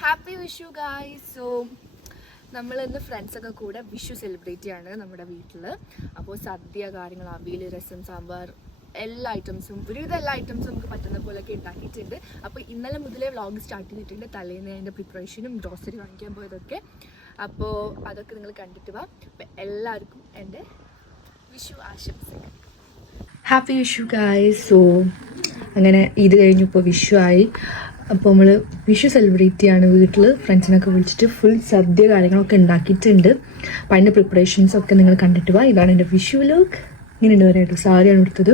Happy Vishu guys. So നമ്മൾ ഇന്ന് ഫ്രണ്ട്സൊക്കെ കൂടെ വിഷു സെലിബ്രേറ്റ് ചെയ്യാണ് നമ്മുടെ വീട്ടിൽ. അപ്പോൾ സദ്യ കാര്യങ്ങൾ, അവിയൽ, രസം, സാമ്പാർ, എല്ലാ ഐറ്റംസും, ഒരുവിധം എല്ലാ ഐറ്റംസും നമുക്ക് പറ്റുന്ന പോലെയൊക്കെ ഉണ്ടാക്കിയിട്ടുണ്ട്. അപ്പോൾ ഇന്നലെ മുതലേ വ്ളോഗ് സ്റ്റാർട്ട് ചെയ്തിട്ടുണ്ട്. തലേന്ന് അതിൻ്റെ പ്രിപ്പറേഷനും ഗ്രോസറി വാങ്ങിക്കാൻ പോയതൊക്കെ. അപ്പോൾ അതൊക്കെ നിങ്ങൾ കണ്ടിട്ട് വാ. അപ്പം എല്ലാവർക്കും എൻ്റെ വിഷു ആശംസകൾ. Happy Vishu guys. സോ അങ്ങനെ ഇത് കഴിഞ്ഞപ്പോൾ വിഷു ആയി. അപ്പോൾ നമ്മൾ വിഷു സെലിബ്രേറ്റ് ചെയ്യാണ് വീട്ടിൽ. ഫ്രണ്ട്സിനൊക്കെ വിളിച്ചിട്ട് ഫുൾ സദ്യ കാര്യങ്ങളൊക്കെ ഉണ്ടാക്കിയിട്ടുണ്ട്. അപ്പം അതിൻ്റെ പ്രിപ്പറേഷൻസൊക്കെ നിങ്ങൾ കണ്ടിട്ട് വാ. ഇതാണ് എൻ്റെ വിഷു ലുക്ക്. ഇങ്ങനെ ഉണ്ട് പറയാട്ടോ, സാരിയാണ് എടുത്തത്.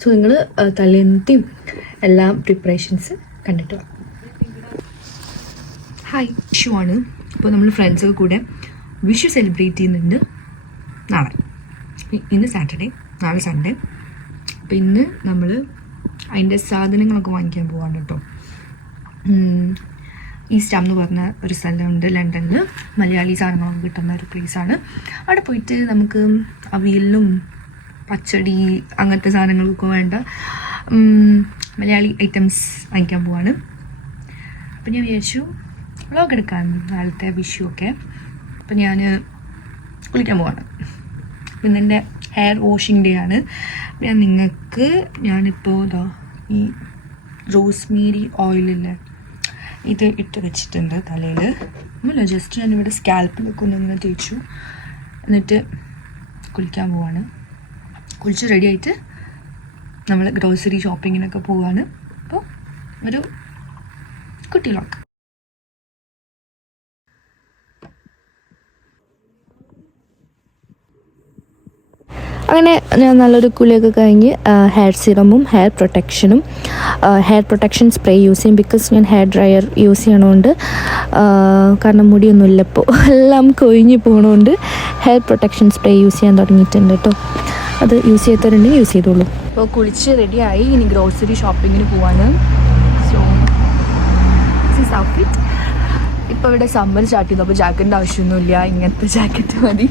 സോ നിങ്ങൾ തലേന്നത്തെയും എല്ലാം പ്രിപ്പറേഷൻസ് കണ്ടിട്ട് വാ. ഹായ്, വിഷു ആണ്. അപ്പോൾ നമ്മൾ ഫ്രണ്ട്സൊക്കെ കൂടെ വിഷു സെലിബ്രേറ്റ് ചെയ്യുന്നുണ്ട് നാളെ. ഇന്ന് സാറ്റർഡേ, നാളെ സൺഡേ. അപ്പോൾ ഇന്ന് നമ്മൾ അതിൻ്റെ സാധനങ്ങളൊക്കെ വാങ്ങിക്കാൻ പോവാണ് കേട്ടോ. ഈസ്റ്റാം എന്ന് പറഞ്ഞ ഒരു സ്ഥലമുണ്ട് ലണ്ടനിൽ. മലയാളി സാധനങ്ങളൊക്കെ കിട്ടുന്ന ഒരു പ്ലേസാണ്. അവിടെ പോയിട്ട് നമുക്ക് അവിയലിനും പച്ചടി അങ്ങനത്തെ സാധനങ്ങൾക്കൊക്കെ വേണ്ട മലയാളി ഐറ്റംസ് വാങ്ങിക്കാൻ പോവാണ്. അപ്പം ഞാൻ വിചാരിച്ചു വ്ളോഗ് എടുക്കാൻ നാളത്തെ വിഷു ഒക്കെ. അപ്പം ഞാൻ കുളിക്കാൻ പോവാണ്. പിന്നെ എൻ്റെ ഹെയർ വാഷിംഗ് ഡേ ആണ്. ഞാനിപ്പോൾ ഇതാ ഈ റോസ്മേരി ഓയിലില്ലേ, ഇത് ഇട്ട് വെച്ചിട്ടുണ്ട് തലയിൽ. ഒന്നുമില്ല, ജസ്റ്റ് ഞാനിവിടെ സ്കാൽപ്പിലൊക്കെ ഒന്നിങ്ങനെ തേച്ചു. എന്നിട്ട് കുളിക്കാൻ പോവാണ്. കുളിച്ച് റെഡി ആയിട്ട് നമ്മൾ ഗ്രോസറി ഷോപ്പിങ്ങിനൊക്കെ പോവാണ്. അപ്പോൾ ഒരു കുട്ടി വ്ളോഗ്. അങ്ങനെ ഞാൻ നല്ലൊരു കുളിയൊക്കെ കഴിഞ്ഞ് ഹെയർ സിറമും ഹെയർ പ്രൊട്ടക്ഷൻ സ്പ്രേ യൂസ് ചെയ്യും. ബിക്കോസ് ഞാൻ ഹെയർ ഡ്രയർ യൂസ് ചെയ്യണോണ്ട്, കാരണം മുടിയൊന്നുമില്ല ഇപ്പോൾ, എല്ലാം കൊഴിഞ്ഞ് പോകണോണ്ട് ഹെയർ പ്രൊട്ടക്ഷൻ സ്പ്രേ യൂസ് ചെയ്യാൻ തുടങ്ങിയിട്ടുണ്ട് കേട്ടോ. അത് യൂസ് ചെയ്തവരുണ്ടെങ്കിൽ യൂസ് ചെയ്തോളൂ. അപ്പോൾ കുളിച്ച് റെഡിയായി, ഇനി ഗ്രോസറി ഷോപ്പിങ്ങിന് പോവാണ്. So this is outfit. ഇപ്പോൾ ഇവിടെ സമ്മർ സ്റ്റാർട്ട് ചെയ്തു. അപ്പോൾ ജാക്കറ്റിൻ്റെ ആവശ്യമൊന്നുമില്ല, ഇങ്ങനത്തെ ജാക്കറ്റ് മതി.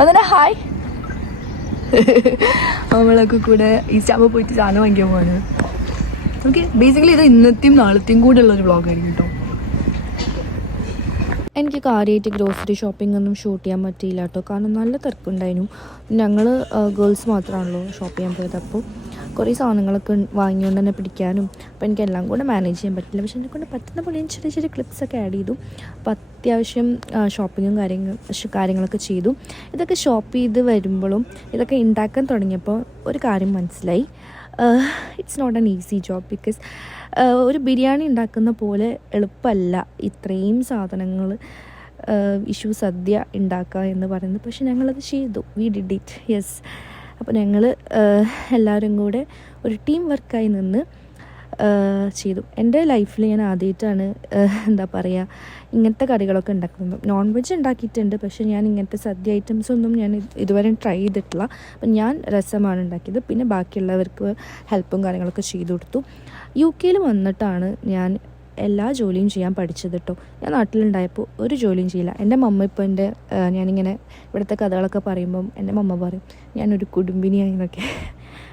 അതന്നെ ഹായ്. നമ്മളൊക്കെ കൂടെ ഈ സ്റ്റാമ്പ് പോയിട്ട് സാധനം വാങ്ങിക്കാൻ പോവാണ്. ഓക്കെ, ബേസിക്കലി ഇത് ഇന്നത്തെയും നാളത്തെയും കൂടെ ഉള്ളൊരു വ്ളോഗായിരിക്കും കേട്ടോ. എനിക്ക് കാര്യമായിട്ട് ഗ്രോസറി ഷോപ്പിംഗ് ഒന്നും ഷൂട്ട് ചെയ്യാൻ പറ്റിയില്ല കേട്ടോ, കാരണം നല്ല തിരക്കുണ്ടായിരുന്നു. ഞങ്ങൾ ഗേൾസ് മാത്രമാണല്ലോ ഷോപ്പ് ചെയ്യാൻ പോയത്. അപ്പോൾ കുറേ സാധനങ്ങളൊക്കെ വാങ്ങിക്കൊണ്ട് തന്നെ പിടിക്കാനും, അപ്പോൾ എനിക്ക് എല്ലാം കൂടെ മാനേജ് ചെയ്യാൻ പറ്റില്ല. പക്ഷേ എന്നെക്കൊണ്ട് പറ്റുന്ന പോലെ ഞാൻ ചെറിയ ചെറിയ ക്ലിപ്സൊക്കെ ആഡ് ചെയ്തു. അപ്പോൾ അത്യാവശ്യം ഷോപ്പിങ്ങും കാര്യങ്ങളൊക്കെ ചെയ്തു. ഇതൊക്കെ ഷോപ്പ് ചെയ്ത് വരുമ്പോഴും ഇതൊക്കെ ഉണ്ടാക്കാൻ തുടങ്ങിയപ്പോൾ ഒരു കാര്യം മനസ്സിലായി. It's not an easy job. Because ഒരു ബിരിയാണി ഉണ്ടാക്കുന്ന പോലെ എളുപ്പമല്ല ഇത്രയും സാധനങ്ങൾ വിഷു സദ്യ ഉണ്ടാക്കുക എന്ന് പറയുന്നത്. പക്ഷെ ഞങ്ങളത് ചെയ്തു. We did it. യെസ്. അപ്പോൾ ഞങ്ങൾ എല്ലാവരും കൂടെ ഒരു ടീം വർക്കായി നിന്ന് ചെയ്തു. എൻ്റെ ലൈഫിൽ ഞാൻ ആദ്യമായിട്ടാണ് എന്താ പറയുക ഇങ്ങനത്തെ കറികളൊക്കെ ഉണ്ടാക്കുന്നത്. നോൺ വെജ് ഉണ്ടാക്കിയിട്ടുണ്ട്, പക്ഷേ ഞാൻ ഇങ്ങനത്തെ സദ്യ ഐറ്റംസ് ഒന്നും ഞാൻ ഇതുവരെ ട്രൈ ചെയ്തിട്ടില്ല. അപ്പം ഞാൻ രസമാണ് ഉണ്ടാക്കിയത്. പിന്നെ ബാക്കിയുള്ളവർക്ക് ഹെൽപ്പും കാര്യങ്ങളൊക്കെ ചെയ്തു കൊടുത്തു. UK വന്നിട്ടാണ് ഞാൻ എല്ലാ ജോലിയും ചെയ്യാൻ പഠിച്ചത് കേട്ടോ. ഞാൻ നാട്ടിലുണ്ടായപ്പോൾ ഒരു ജോലിയും ചെയ്യില്ല. എൻ്റെ മമ്മ ഇപ്പോൾ ഞാനിങ്ങനെ ഇവിടുത്തെ കഥകളൊക്കെ പറയുമ്പം എൻ്റെ മമ്മ പറയും ഞാനൊരു കുടുംബിനിയായെന്നൊക്കെ.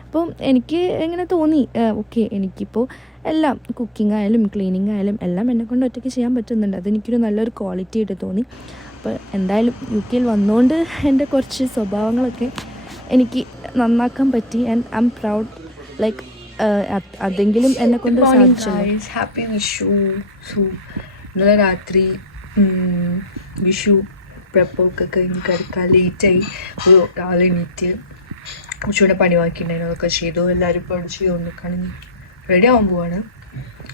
അപ്പം എനിക്ക് ഇങ്ങനെ തോന്നി, ഓക്കെ, എനിക്കിപ്പോൾ എല്ലാം കുക്കിംഗ് ആയാലും ക്ലീനിങ് ആയാലും എല്ലാം എന്നെക്കൊണ്ട് ഒറ്റയ്ക്ക് ചെയ്യാൻ പറ്റുന്നുണ്ട്. അതെനിക്കൊരു നല്ലൊരു ക്വാളിറ്റി ആയിട്ട് തോന്നി. അപ്പോൾ എന്തായാലും UK വന്നുകൊണ്ട് എൻ്റെ കുറച്ച് സ്വഭാവങ്ങളൊക്കെ എനിക്ക് നന്നാക്കാൻ പറ്റി. And I am proud. Like അതെങ്കിലും എന്നെക്കൊണ്ട് സാധിച്ചു. ഹാപ്പി വിഷു. സോ ഇന്നലെ രാത്രി വിഷു പ്രപ്പൊക്കെ കഴിഞ്ഞ് കിടക്കാൻ ലേറ്റായി. രാവിലെ എണീറ്റ് കുറച്ചുകൂടെ പണി ബാക്കിയിട്ടുണ്ടായിരുന്നു, അതൊക്കെ ചെയ്തു. എല്ലാവരും ഇപ്പോൾ അവിടെ ചെയ്തുകൊണ്ട് കാണി റെഡി ആവാൻ പോവാണ്.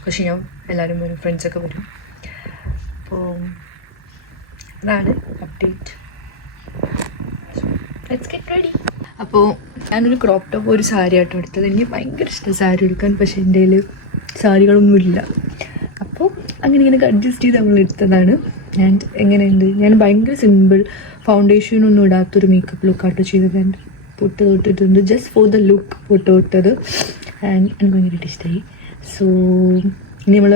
പക്ഷെ ഞാൻ എല്ലാവരും വരും, ഫ്രണ്ട്സൊക്കെ വരും. അപ്പോൾ അതാണ് അപ്ഡേറ്റ്. Let's get ready. അപ്പോൾ ഞാനൊരു ക്രോപ്പ് ടോപ്പ് ഒരു സാരി ആയിട്ട് എടുത്തത്. എനിക്ക് ഭയങ്കര ഇഷ്ടം സാരി എടുക്കാൻ, പക്ഷേ എൻ്റെ കയ്യിൽ സാരികളൊന്നുമില്ല. അപ്പോൾ അങ്ങനെ അഡ്ജസ്റ്റ് ചെയ്ത് നമ്മൾ എടുത്തതാണ്. ആൻഡ് എങ്ങനെയുണ്ട്, ഞാൻ ഭയങ്കര സിമ്പിൾ ഫൗണ്ടേഷനൊന്നും ഇടാത്തൊരു മേക്കപ്പ് ലുക്കായിട്ട് ചെയ്തത്. ആൻഡ് പൊട്ട് തൊട്ടിട്ടുണ്ട്, ജസ്റ്റ് ഫോർ ദ ലുക്ക് പൊട്ട് തൊട്ടത്. ആൻഡ് എനിക്ക് ഭയങ്കര ഇഷ്ടമായി. സോ ഇനി നമ്മൾ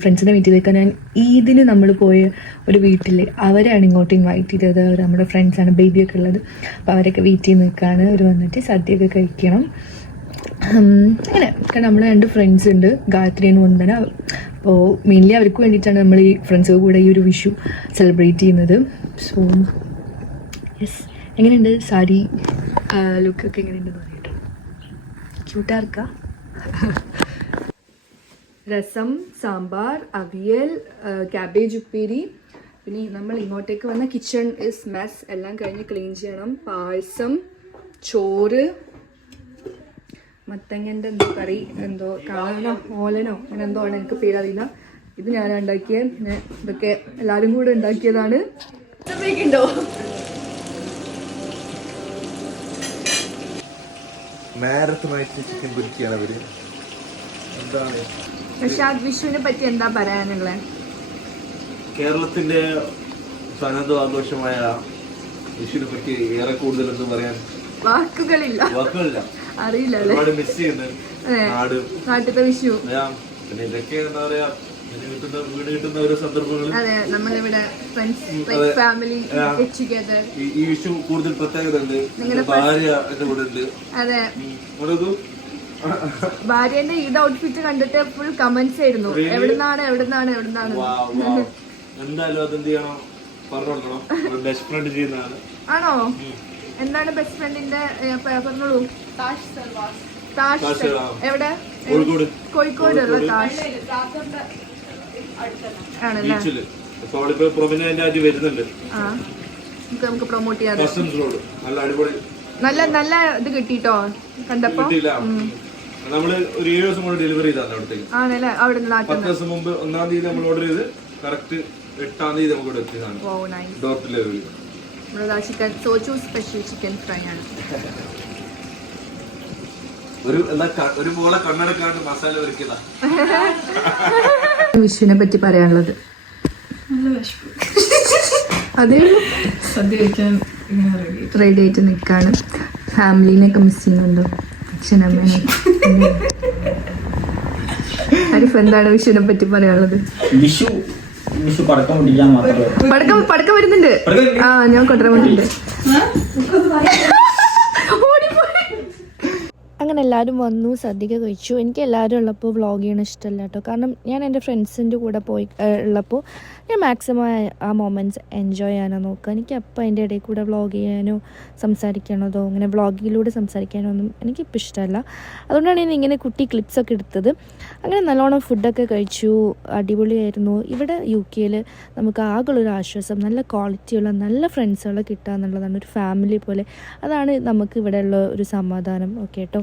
ഫ്രണ്ട്സിനെ മീറ്റ് ചെയ്തേക്കാൻ. ഞാൻ ഈദിന് നമ്മൾ പോയ ഒരു വീട്ടിൽ അവരെയാണ് ഇങ്ങോട്ട് ഇൻവൈറ്റ് ചെയ്തത്. അവർ നമ്മുടെ ഫ്രണ്ട്സാണ്, ബേബിയൊക്കെ ഉള്ളത്. അപ്പോൾ അവരൊക്കെ വെയിറ്റ് ചെയ്ത് നിൽക്കുകയാണ്. അവർ വന്നിട്ട് സദ്യയൊക്കെ കഴിക്കണം. അങ്ങനെ കാരണം നമ്മളെ 2 ഫ്രണ്ട്സ് ഉണ്ട്, ഗായത്രി ആൻഡ് വന്ദന. അപ്പോൾ മെയിൻലി അവർക്ക് വേണ്ടിയിട്ടാണ് നമ്മൾ ഈ ഫ്രണ്ട്സ് കൂടെ ഈ ഒരു വിഷു സെലിബ്രേറ്റ് ചെയ്യുന്നത്. സോ യെസ്, എങ്ങനെയുണ്ട് സാരി ലുക്കൊക്കെ എങ്ങനെയുണ്ടെന്ന് പറയട്ടോ. ക്യൂട്ടാർക്കാ? രസം, സാമ്പാർ, അവിയൽ, ക്യാബേജ് ഉപ്പേരി. പിന്നെ നമ്മൾ ഇങ്ങോട്ടേക്ക് വന്ന കിച്ചൺ ഇസ് മെസ്, എല്ലാം കഴിഞ്ഞ് ക്ലീൻ ചെയ്യണം. പായസം, ചോറ്, മത്തങ്ങൻ്റെ എന്തോ കറി, എന്തോ കാളനോ ഓലനോ അങ്ങനെ എന്തോ ആണ്, എനിക്ക് പേരറിയില്ല. ഇത് ഞാനാണ് ഉണ്ടാക്കിയത്. പിന്നെ ഇതൊക്കെ എല്ലാവരും കൂടെ ഉണ്ടാക്കിയതാണ്. ഉണ്ടോ? ചിക്കൻ പൊരിക്കുകയാണ് അവര്. എന്താണ് പ്രശാദ്, വിഷുവിനെ പറ്റി എന്താ പറയാനുള്ളത്? കേരളത്തിന്റെ തനത് ആഘോഷമായ വിഷുവിനെ പറ്റി ഏറെ കൂടുതൽ എന്ന് പറയാൻ വാക്കുകളില്ല. അറിയില്ല, ഒരുപാട് മിസ് ചെയ്യുന്നുണ്ട് നാട്, നാട്ടിലത്തെ വിഷു. പിന്നെ ഇതൊക്കെ എന്താ പറയാ, വീട് കിട്ടുന്ന ഓരോ സന്ദർഭങ്ങളിൽ ഈ വിഷു കൂടുതൽ പ്രത്യേകത ഉണ്ട്. ഭാര്യ എന്റെ കൂടെ ഉണ്ട്. അതെ, ഭാര്യന്റെ ഈദ് ഔട്ട്ഫിറ്റ് കണ്ടിട്ട് ഫുൾ കമന്റ്സ് ആയിരുന്നു, എവിടുന്നാണ്. എന്തായാലും അതെന്ത് ചെയ്യണം, പറഞ്ഞു കൊടുക്കണം. ബെസ്റ്റ് ഫ്രണ്ട് ചെയ്യുന്നതാണ്. ആണോ? എന്താണ് ബെസ്റ്റ് ഫ്രണ്ടിന്റെ പറഞ്ഞോളൂ. താഷ് എവിടെ? കോഴിക്കോടുള്ള താഷ് ആണല്ലേ? നമുക്ക് പ്രൊമോട്ട് ചെയ്യാം. നല്ല ഇത് കിട്ടിട്ടോ കണ്ടപ്പോ. നമ്മള് ഒരു 7 ദിവസം കൊണ്ട് ഡെലിവറി ചെയ്താണ് അവിടത്തേക്ക്. ആണല്ലേ? അവിടെ 10 ദിവസം മുമ്പ് 1-ാം തീയതി നമ്മൾ ഓർഡർ ചെയ്ത് കറക്റ്റ് 8-ാം തീയതി നമുക്ക് ഇവിടെ എത്തിയതാണ്. Door delivery. ചിക്കൻ സോച്ചു സ്പെഷ്യൽ ചിക്കൻ ഫ്രൈ ആണ്. ഒരു മോളെ കണ്ണടക്കാണ്ട് മസാല ഒരുക്കിയതാ. വിഷുവിനെ പറ്റി പറയാനുള്ളത് അതേ റെഡി ആയിട്ട് നിൽക്കാണ്. ഫാമിലിനെയൊക്കെ മിസ് ചെയ്യുന്നുണ്ടോ? അച്ഛനമ്മേനെ. ആരിഫ്, എന്താണ് വിഷുവിനെ പറ്റി പറയാനുള്ളത്? പടക്കം വരുന്നുണ്ട്. ഞാൻ കൊണ്ടുവരാൻ വേണ്ടിട്ടുണ്ട്. അങ്ങനെ എല്ലാവരും വന്നു, സദ്യയൊക്കെ കഴിച്ചു. എനിക്ക് എല്ലാവരും ഉള്ളപ്പോൾ വ്ളോഗ് ചെയ്യണ ഇഷ്ടമല്ല കേട്ടോ. കാരണം ഞാൻ എൻ്റെ ഫ്രണ്ട്സിൻ്റെ കൂടെ പോയി ഉള്ളപ്പോൾ ഞാൻ മാക്സിമം ആ മൊമെൻറ്റ്സ് എൻജോയ് ചെയ്യാനോ നോക്കുക. എനിക്ക് അപ്പോൾ അതിൻ്റെ ഇടയിൽ കൂടെ വ്ളോഗ് ചെയ്യാനോ സംസാരിക്കണതോ അങ്ങനെ വ്ളോഗിലൂടെ സംസാരിക്കാനോ ഒന്നും എനിക്കിപ്പോൾ ഇഷ്ടമല്ല. അതുകൊണ്ടാണ് ഞാൻ ഇങ്ങനെ കുട്ടി ക്ലിപ്സൊക്കെ എടുത്തത്. അങ്ങനെ നല്ലോണം ഫുഡൊക്കെ കഴിച്ചു, അടിപൊളിയായിരുന്നു. ഇവിടെ UK നമുക്ക് ആകെയുള്ളൊരു ആശ്വാസം നല്ല ക്വാളിറ്റിയുള്ള നല്ല ഫ്രണ്ട്സുകളെ കിട്ടുക എന്നുള്ളതാണ്. ഒരു ഫാമിലി പോലെ. അതാണ് നമുക്ക് ഇവിടെ ഉള്ള ഒരു സമാധാനം. ഓക്കെ കേട്ടോ.